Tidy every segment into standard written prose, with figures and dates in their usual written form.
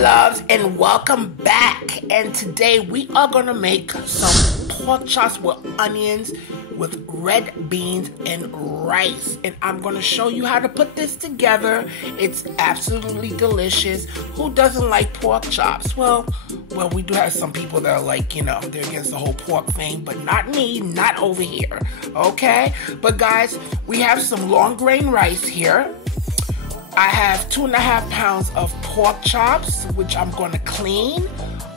loves, and welcome back. And today we are going to make some pork chops with onions, with red beans and rice. And I'm going to show you how to put this together. It's absolutely delicious. Who doesn't like pork chops? Well, we do have some people that are like, they're against the whole pork thing, but not me, not over here. Okay? But guys, we have some long grain rice here. I have 2.5 pounds of pork chops, which I'm going to clean.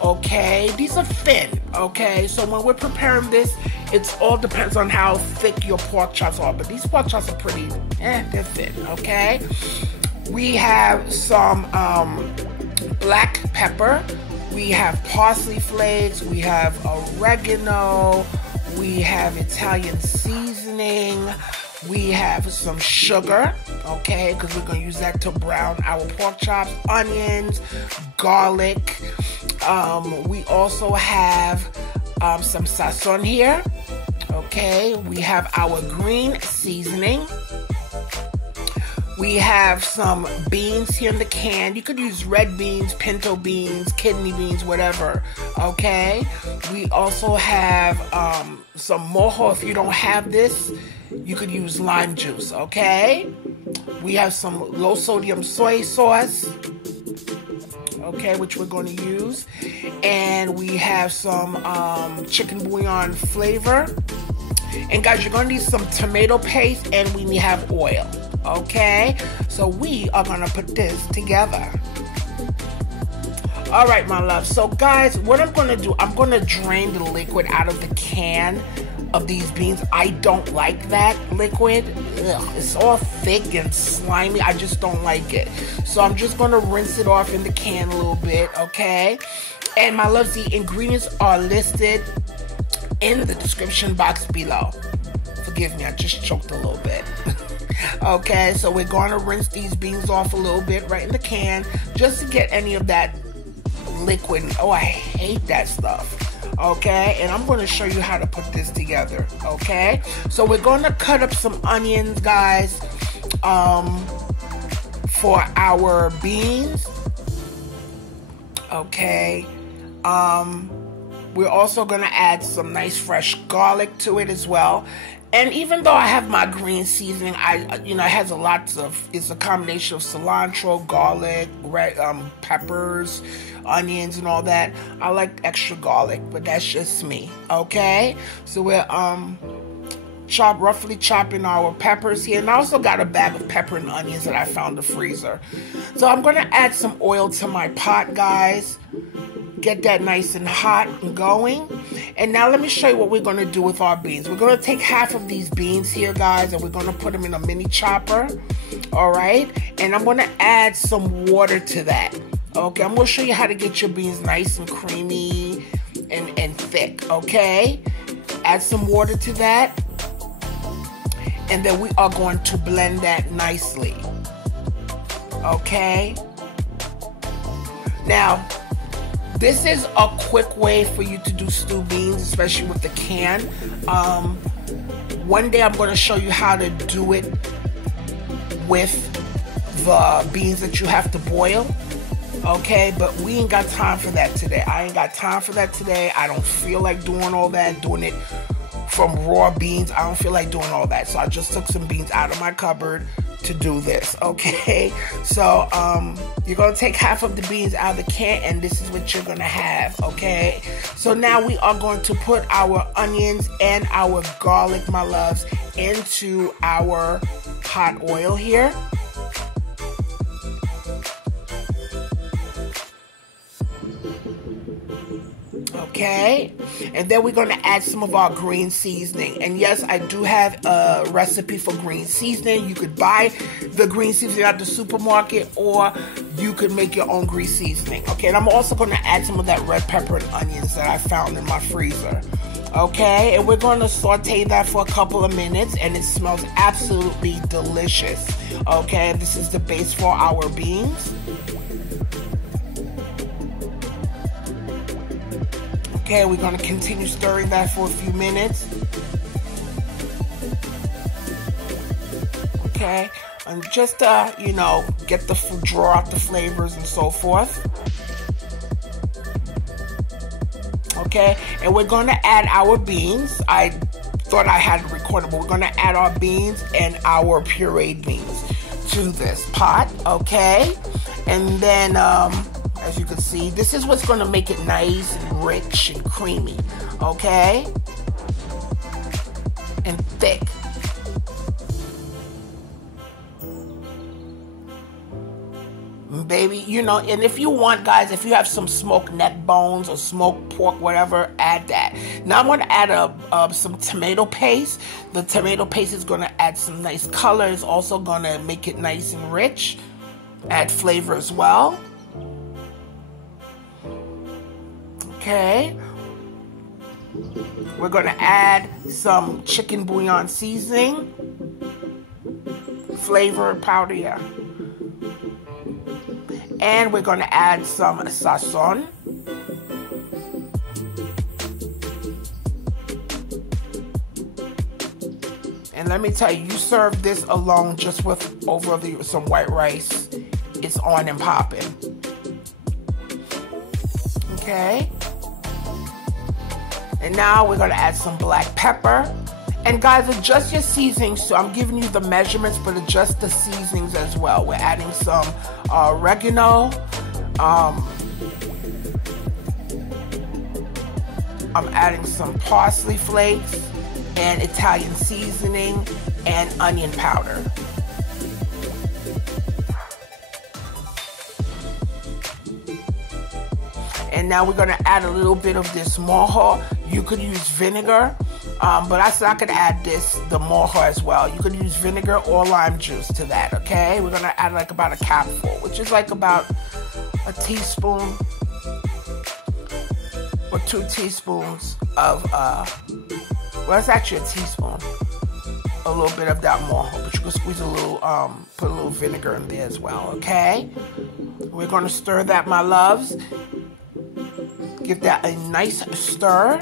Okay, these are thin. Okay, so when we're preparing this, it all depends on how thick your pork chops are. But these pork chops are pretty, they're thin. Okay, we have some black pepper. We have parsley flakes. We have oregano. We have Italian seasoning. We have some sugar, okay, because we're going to use that to brown our pork chops, onions, garlic. We also have some Sazon here, okay. We have our green seasoning. We have some beans here in the can. You could use red beans, pinto beans, kidney beans, whatever, okay. We also have some mojo. If you don't have this, you could use lime juice, okay? We have some low sodium soy sauce, okay, which we're going to use. And we have some chicken bouillon flavor. And guys, you're going to need some tomato paste, and we have oil, okay? So we are going to put this together. All right, my love. So guys, what I'm going to do, I'm going to drain the liquid out of the can of these beans. I don't like that liquid. Ugh, it's all thick and slimy. I just don't like it. So I'm just going to rinse it off in the can a little bit, okay? And my loves, the ingredients are listed in the description box below. Forgive me, I just choked a little bit. Okay, so we're going to rinse these beans off a little bit right in the can just to get any of that liquid. Oh, I hate that stuff. Okay, and I'm going to show you how to put this together. Okay, so we're going to cut up some onions, guys, for our beans. Okay, we're also going to add some nice fresh garlic to it as well. And even though I have my green seasoning, it has it's a combination of cilantro, garlic, red peppers, onions, and all that. I like extra garlic, but that's just me, okay? So we're roughly chopping our peppers here. And I also got a bag of pepper and onions that I found in the freezer. So I'm going to add some oil to my pot, guys. Get that nice and hot and going. And now let me show you what we're going to do with our beans. We're going to take half of these beans here, guys, and we're going to put them in a mini chopper. All right. And I'm going to add some water to that. Okay. I'm going to show you how to get your beans nice and creamy and thick. Okay. Add some water to that. And then we are going to blend that nicely. Okay. Now, this is a quick way for you to do stewed beans, especially with the can. One day I'm going to show you how to do it with the beans that you have to boil. Okay, but we ain't got time for that today. I ain't got time for that today. I don't feel like doing all that, doing it from raw beans. I don't feel like doing all that. So I just took some beans out of my cupboard to do this, okay? So you're gonna take half of the beans out of the can, and this is what you're gonna have, okay? So now we are going to put our onions and our garlic, my loves, into our hot oil here. Okay, and then we're going to add some of our green seasoning. And yes, I do have a recipe for green seasoning. You could buy the green seasoning at the supermarket, or you could make your own green seasoning. Okay, and I'm also going to add some of that red pepper and onions that I found in my freezer. Okay, and we're going to saute that for a couple of minutes, and it smells absolutely delicious. Okay, this is the base for our beans. Okay, we're going to continue stirring that for a few minutes. Okay, and just, get draw out the flavors and so forth. Okay, and we're going to add our beans. I thought I had it recorded, but we're going to add our beans and our pureed beans to this pot. Okay, and then as you can see, this is what's going to make it nice and rich and creamy. Okay, and thick. Baby, you know, and if you want, guys, if you have some smoked neck bones or smoked pork, whatever, add that. Now I'm going to add some tomato paste. The tomato paste is going to add some nice color. It's also going to make it nice and rich. Add flavor as well. Okay. We're going to add some chicken bouillon seasoning. Flavor powder, yeah. And we're going to add some Sazon. And let me tell you, you serve this alone just with some white rice. It's on and popping. Okay. And now we're going to add some black pepper. And guys, adjust your seasonings. So I'm giving you the measurements, but adjust the seasonings as well. We're adding some oregano. I'm adding some parsley flakes and Italian seasoning and onion powder. And now we're going to add a little bit of this mojo. You could use vinegar. But I said I could add the mojo as well. You could use vinegar or lime juice to that, okay? We're gonna add like about a capful, which is like about a teaspoon or 2 teaspoons of, well, it's actually a teaspoon. A little bit of that mojo, but you can squeeze a little, put a little vinegar in there as well, okay? We're gonna stir that, my loves. Give that a nice stir.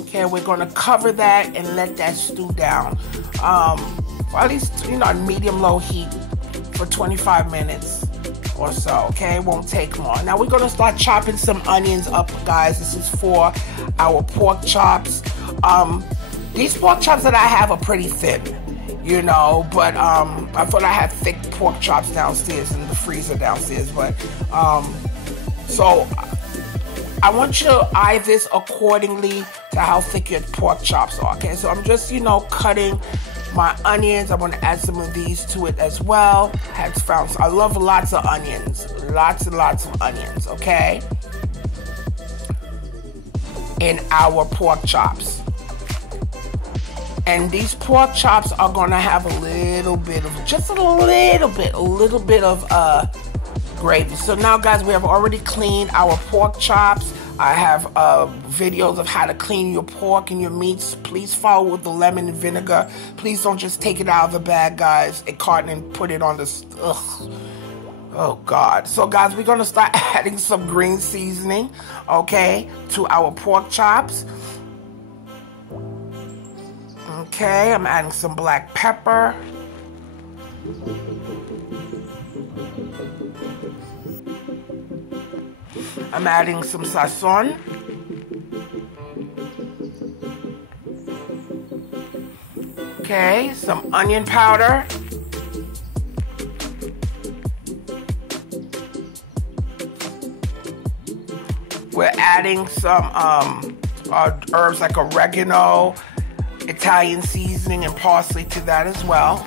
Okay, we're going to cover that and let that stew down for at least, you know, medium-low heat for 25 minutes or so, okay? It won't take long. Now we're going to start chopping some onions up, guys. This is for our pork chops. These pork chops that I have are pretty thin, you know, but I thought I had thick pork chops downstairs in the freezer downstairs, but so I want you to eye this accordingly to how thick your pork chops are, okay? So I'm just, you know, cutting my onions. I'm going to add some of these to it as well. I love lots of onions. Lots and lots of onions, okay? In our pork chops. And these pork chops are going to have a little bit of, just a little bit of gravy. So now, guys, we have already cleaned our pork chops. I have videos of how to clean your pork and your meats. Please follow with the lemon and vinegar. Please don't just take it out of the bag, guys, a carton, and put it on this. Ugh. Oh, God. So, guys, we're going to start adding some green seasoning, okay, to our pork chops. Okay, I'm adding some black pepper. I'm adding some Sazon. Okay, some onion powder. We're adding some herbs like oregano, Italian seasoning, and parsley to that as well.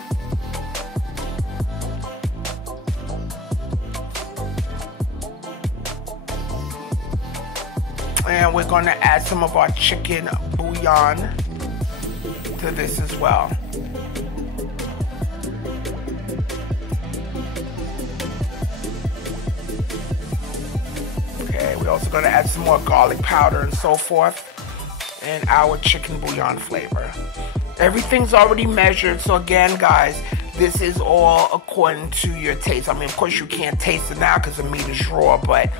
And we're going to add some of our chicken bouillon to this as well. Okay, we're also going to add some more garlic powder and so forth, and our chicken bouillon flavor. Everything's already measured, so again, guys, this is all according to your taste. I mean, of course, you can't taste it now because the meat is raw, but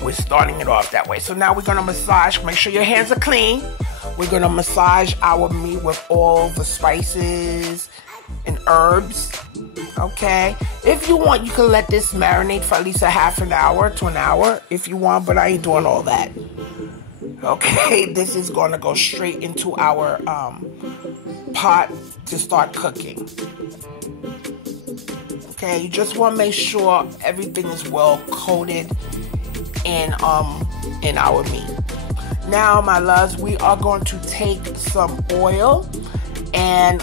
we're starting it off that way. So now we're going to massage. Make sure your hands are clean. We're going to massage our meat with all the spices and herbs. Okay, if you want, you can let this marinate for at least a half an hour to an hour if you want, but I ain't doing all that. Okay, this is going to go straight into our pot to start cooking. Okay, you just want to make sure everything is well coated in our meat. Now, my loves, we are going to take some oil, and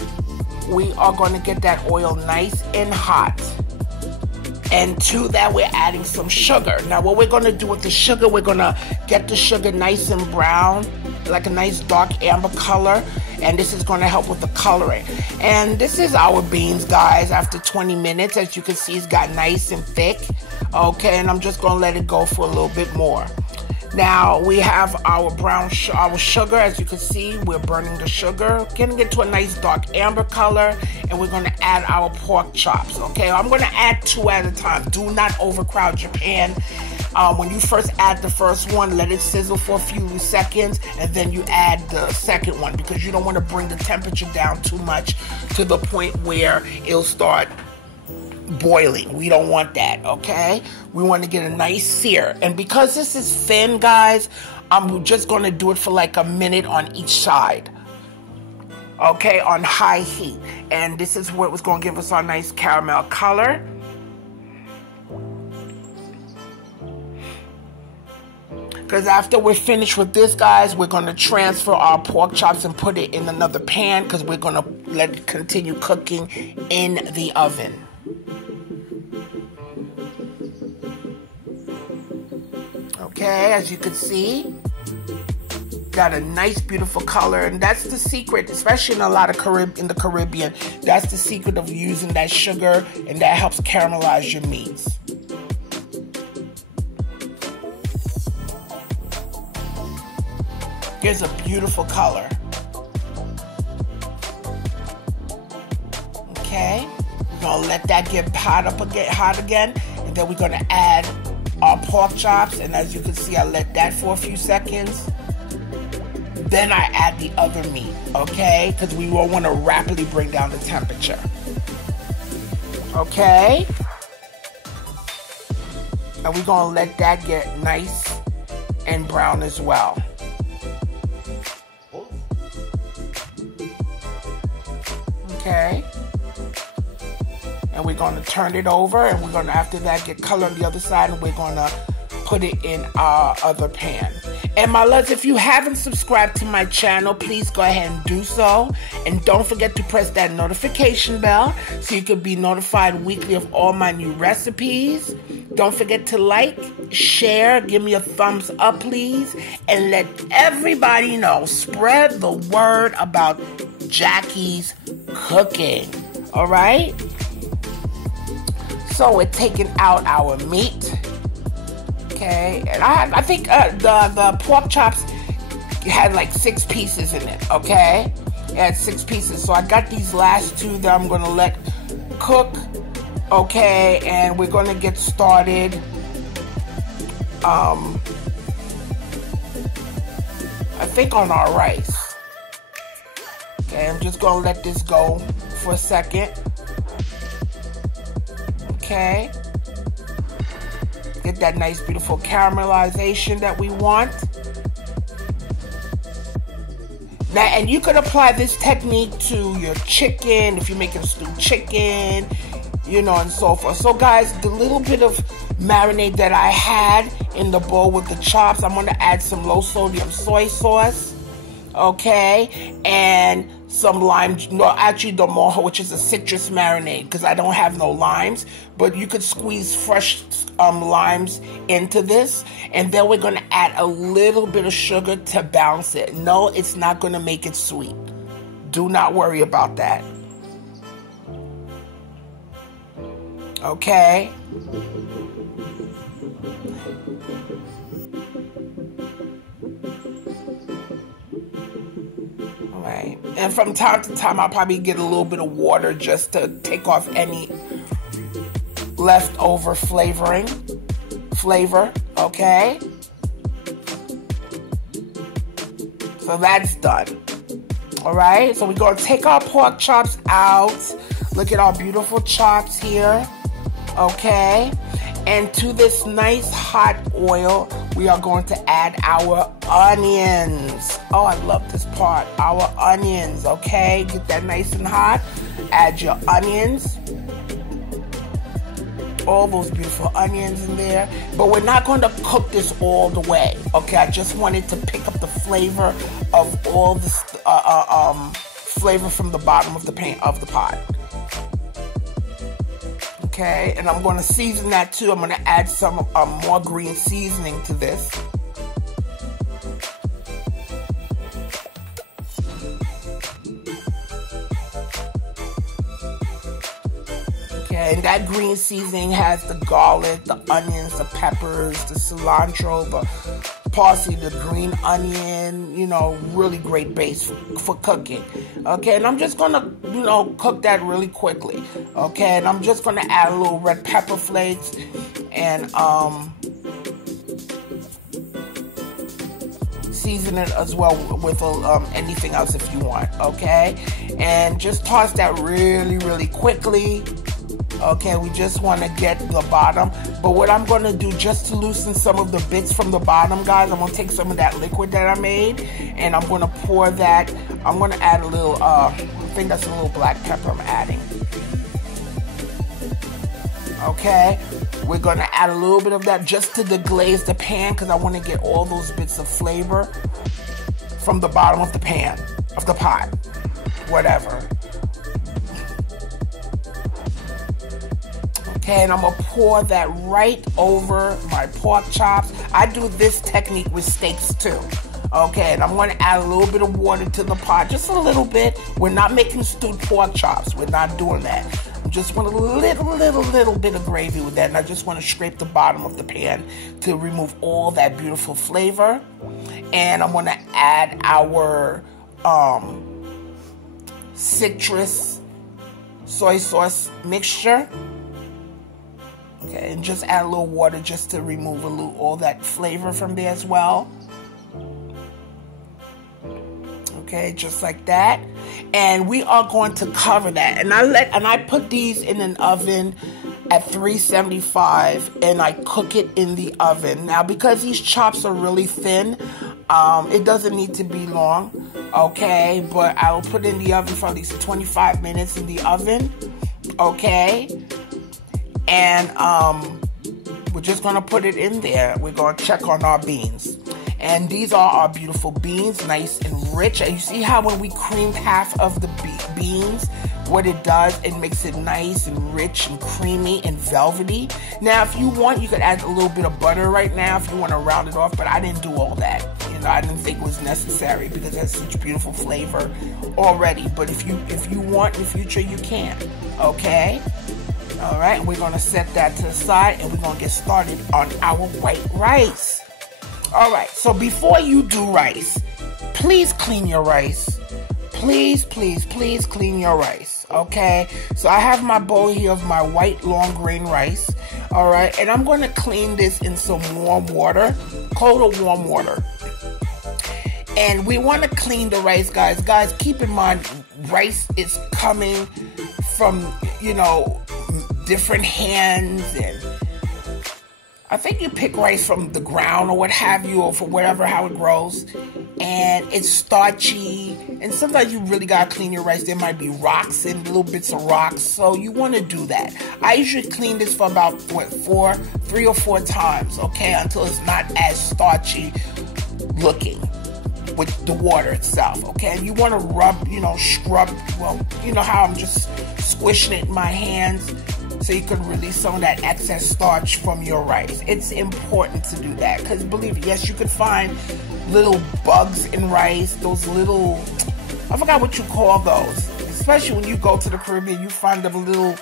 we are going to get that oil nice and hot. And to that, we're adding some sugar. Now, what we're going to do with the sugar, we're going to get the sugar nice and brown, like a nice dark amber color. And this is going to help with the coloring. And this is our beans, guys, after 20 minutes. As you can see, it's got nice and thick. Okay, and I'm just going to let it go for a little bit more. Now, we have our our sugar. As you can see, we're burning the sugar, getting it to a nice dark amber color, and we're going to add our pork chops, okay? I'm going to add 2 at a time. Do not overcrowd your pan. When you first add the first one, let it sizzle for a few seconds, and then you add the second one, because you don't want to bring the temperature down too much to the point where it'll start boiling. We don't want that, okay? We want to get a nice sear. And because this is thin, guys, I'm just going to do it for like a minute on each side, okay, on high heat. And this is what was going to give us our nice caramel color. Because after we're finished with this, guys, we're going to transfer our pork chops and put it in another pan, because we're going to let it continue cooking in the oven. Okay, as you can see, got a nice, beautiful color, and that's the secret, especially in a lot of in the Caribbean. That's the secret of using that sugar, and that helps caramelize your meats. Here's a beautiful color. Okay, we're gonna let that get hot again, and then we're gonna add our pork chops, and as you can see, I let that for a few seconds. Then I add the other meat, okay? Because we won't want to rapidly bring down the temperature. Okay? And we're going to let that get nice and brown as well. Okay? And we're going to turn it over, and we're going to, after that, get color on the other side, and we're going to put it in our other pan. And my loves, if you haven't subscribed to my channel, please go ahead and do so. And don't forget to press that notification bell so you can be notified weekly of all my new recipes. Don't forget to like, share, give me a thumbs up, please. And let everybody know. Spread the word about Jackie's cooking. All right? So we're taking out our meat. Okay, and I think the pork chops had like 6 pieces in it, okay? It had 6 pieces, so I got these last 2 that I'm gonna let cook, okay? And we're gonna get started. I think on our rice. Okay, I'm just gonna let this go for a second. Okay. Get that nice, beautiful caramelization that we want. Now, and you could apply this technique to your chicken, if you're making stewed chicken, you know, and so forth. So, guys, the little bit of marinade that I had in the bowl with the chops, I'm going to add some low-sodium soy sauce, okay, and some lime, no, actually the mojo, which is a citrus marinade, because I don't have no limes, but you could squeeze fresh limes into this, and then we're going to add a little bit of sugar to balance it. No, it's not going to make it sweet. Do not worry about that. Okay? Right. And from time to time, I'll probably get a little bit of water just to take off any leftover flavor, okay? So that's done. All right, so we're going to take our pork chops out Look at our beautiful chops here, okay? And to this nice hot oil, we are going to add our onions. Oh, I love this part. Our onions, okay? Get that nice and hot. Add your onions. All those beautiful onions in there. But we're not going to cook this all the way, okay? I just wanted to pick up the flavor of all this flavor from the bottom of the pot. Okay, and I'm going to season that too. I'm going to add some more green seasoning to this. Okay, and that green seasoning has the garlic, the onions, the peppers, the cilantro, the parsley, the green onion, you know, really great base for cooking. Okay, and I'm just gonna, you know, cook that really quickly. Okay, and I'm just gonna add a little red pepper flakes and season it as well with anything else if you want. Okay, and just toss that really quickly. Okay, we just want to get the bottom. But what I'm going to do, just to loosen some of the bits from the bottom, guys, I'm going to take some of that liquid that I made, and I'm going to pour that. I'm going to add a little, I think that's a little black pepper I'm adding. Okay, we're going to add a little bit of that just to deglaze the pan, because I want to get all those bits of flavor from the bottom of the pan, of the pot, whatever. Okay, and I'm going to pour that right over my pork chops. I do this technique with steaks too. Okay, and I'm going to add a little bit of water to the pot, just a little bit. We're not making stewed pork chops. We're not doing that. I just want a little bit of gravy with that, and I just want to scrape the bottom of the pan to remove all that beautiful flavor. And I'm going to add our citrus soy sauce mixture. Okay, and just add a little water just to remove all that flavor from there as well. Okay, just like that. And we are going to cover that. And I put these in an oven at 375, and I cook it in the oven. Now, because these chops are really thin, it doesn't need to be long. Okay, but I'll put it in the oven for at least 25 minutes in the oven. Okay. And we're just going to put it in there. We're going to check on our beans. And these are our beautiful beans, nice and rich. And you see how when we creamed half of the beans, what it does, it makes it nice and rich and creamy and velvety. Now, if you want, you could add a little bit of butter right now if you want to round it off, but I didn't do all that. You know, I didn't think it was necessary because it has such beautiful flavor already. But if you want in the future, you can. Okay? All right, we're going to set that to the side, and we're going to get started on our white rice. All right, so before you do rice, please clean your rice. Please clean your rice, okay? So I have my bowl here of my white long grain rice, all right? And I'm going to clean this in some warm water, cold or warm water. And we want to clean the rice, guys. Guys, keep in mind, rice is coming from, you know, different hands, and I think you pick rice from the ground or what have you, or for whatever, how it grows, and it's starchy, and sometimes you really gotta clean your rice. There might be rocks and little bits of rocks, so you want to do that. I usually clean this for about 3 or 4 times, okay, until it's not as starchy looking with the water itself, okay? And you want to rub, you know, scrub, well, you know how I'm just squishing it in my hands so you can release some of that excess starch from your rice. It's important to do that because, believe it, yes, you could find little bugs in rice, those little, I forgot what you call those, especially when you go to the Caribbean, you find them little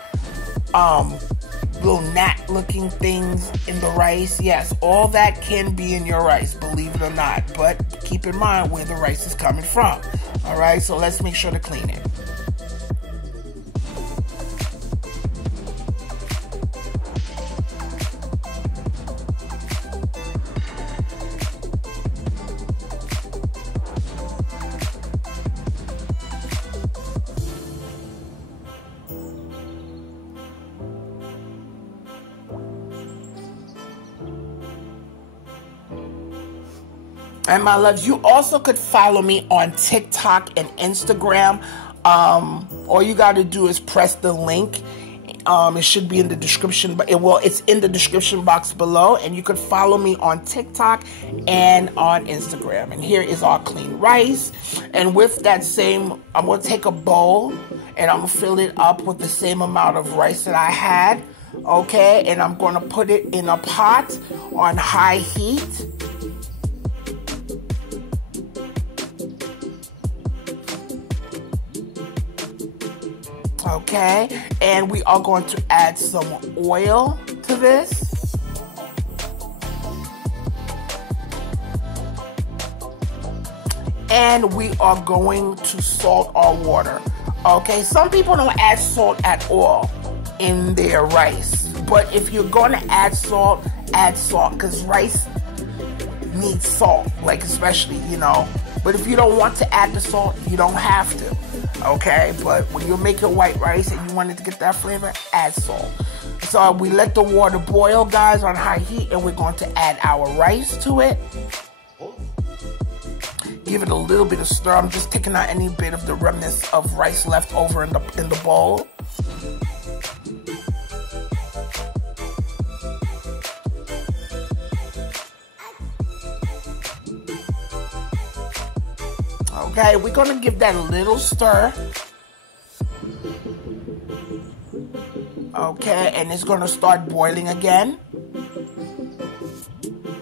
gnat looking things in the rice. Yes, all that can be in your rice, believe it or not, but keep in mind where the rice is coming from. All right, so let's make sure to clean it. And my loves, you also could follow me on TikTok and Instagram. All you got to do is press the link. It should be in the description, but it's in the description box below, and you could follow me on TikTok and on Instagram. And here is our clean rice. And with that same, I'm going to take a bowl and I'm going to fill it up with the same amount of rice that I had. Okay, and I'm going to put it in a pot on high heat. Okay, and we are going to add some oil to this. And we are going to salt our water. Okay, some people don't add salt at all in their rice. But if you're going to add salt, because rice needs salt, like especially, you know. But if you don't want to add the salt, you don't have to. Okay, but when you're making white rice and you wanted to get that flavor, add salt. So we let the water boil, guys, on high heat, and we're going to add our rice to it. Give it a little bit of stir. I'm just taking out any bit of the remnants of rice left over in the bowl. Okay, we're going to give that a little stir. Okay, and it's going to start boiling again.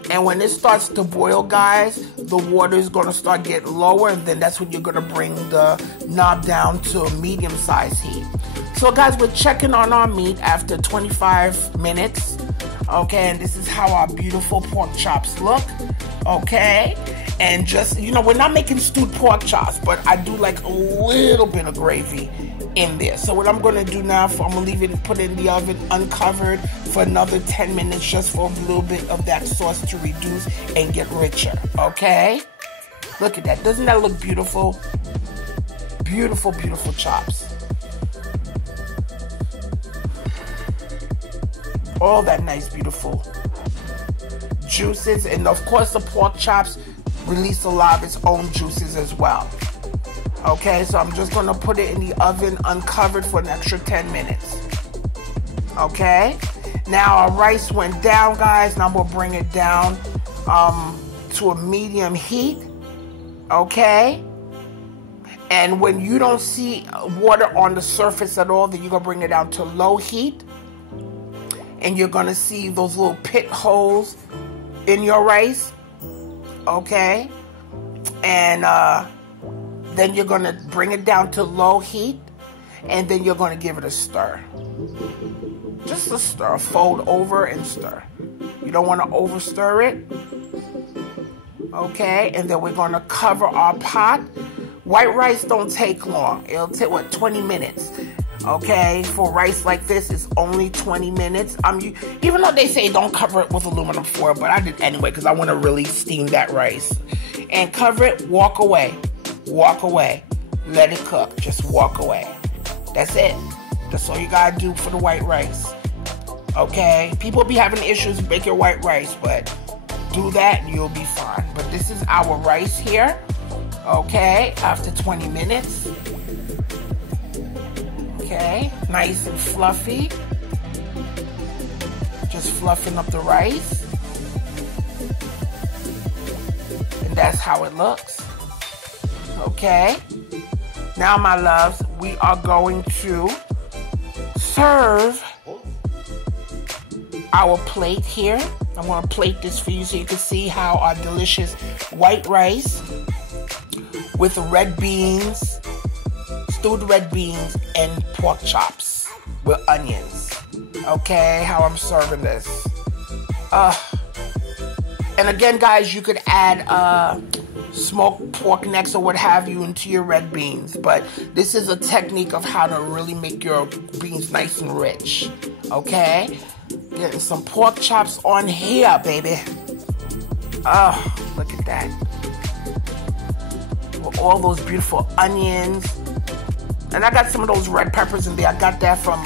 And when it starts to boil, guys, the water is going to start getting lower, and then that's when you're going to bring the knob down to a medium-sized heat. So, guys, we're checking on our meat after 25 minutes. Okay, and this is how our beautiful pork chops look. Okay, and just, you know, we're not making stewed pork chops, but I do like a little bit of gravy in there. So what I'm going to do now, I'm going to leave it and put it in the oven uncovered for another 10 minutes just for a little bit of that sauce to reduce and get richer. Okay, look at that. Doesn't that look beautiful? Beautiful, beautiful chops. All that nice, beautiful juices, and of course the pork chops release a lot of its own juices as well. Okay, so I'm just going to put it in the oven uncovered for an extra 10 minutes. Okay, now our rice went down, guys. Now I'm going to bring it down to a medium heat. Okay, and when you don't see water on the surface at all, then you're going to bring it down to low heat, and you're going to see those little pit holes in your rice. Okay, and then you're going to bring it down to low heat, and then you're going to give it a stir. Just a stir, fold over and stir. You don't want to over stir it. Okay, and then we're going to cover our pot. White rice don't take long. It'll take, what, 20 minutes. Okay, for rice like this, it's only 20 minutes. Even though they say don't cover it with aluminum foil, but I did anyway because I want to really steam that rice. And cover it, walk away. Walk away. Let it cook. Just walk away. That's it. That's all you gotta do for the white rice. Okay? People be having issues making white rice, but do that and you'll be fine. But this is our rice here. Okay? After 20 minutes. Okay, nice and fluffy. Just fluffing up the rice. And that's how it looks. Okay, now my loves, we are going to serve our plate here. I'm going to plate this for you so you can see how our delicious white rice with red beans, stewed red beans, and pork chops with onions. Okay, how I'm serving this. And again, guys, you could add smoked pork necks or what have you into your red beans. But this is a technique of how to really make your beans nice and rich. Okay, getting some pork chops on here, baby. Oh, look at that. With all those beautiful onions. And I got some of those red peppers in there. I got that from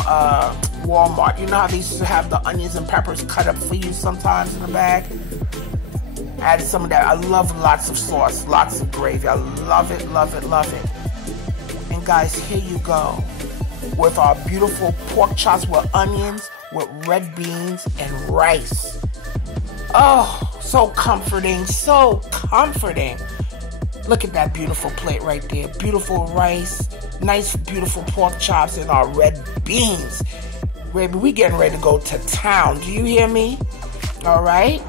Walmart. You know how they used to have the onions and peppers cut up for you sometimes in the bag? Add some of that. I love lots of sauce, lots of gravy. I love it, love it, love it. And guys, here you go with our beautiful pork chops with onions, with red beans and rice. Oh, so comforting, so comforting. Look at that beautiful plate right there. Beautiful rice, nice, beautiful pork chops, and our red beans. Baby, we getting ready to go to town. Do you hear me? All right.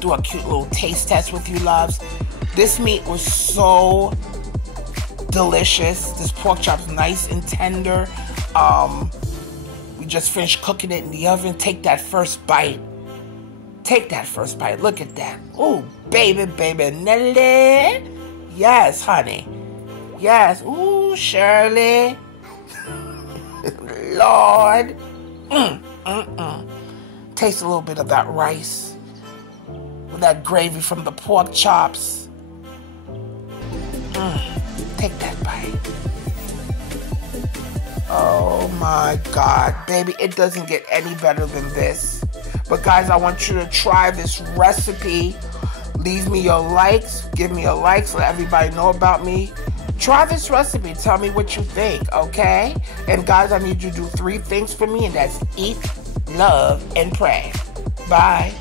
Do a cute little taste test with you, loves. This meat was so delicious. This pork chop's nice and tender. We just finished cooking it in the oven. Take that first bite. Take that first bite. Look at that. Oh, baby, baby. Nelly. Yes, honey. Yes. Ooh, Shirley. Lord. Taste a little bit of that rice with that gravy from the pork chops. Take that bite. Oh my God, baby, it doesn't get any better than this. But guys, I want you to try this recipe. Leave me your likes. Give me a like so everybody know about me. Try this recipe. Tell me what you think, okay? And guys, I need you to do 3 things for me, and that's eat, love, and pray. Bye.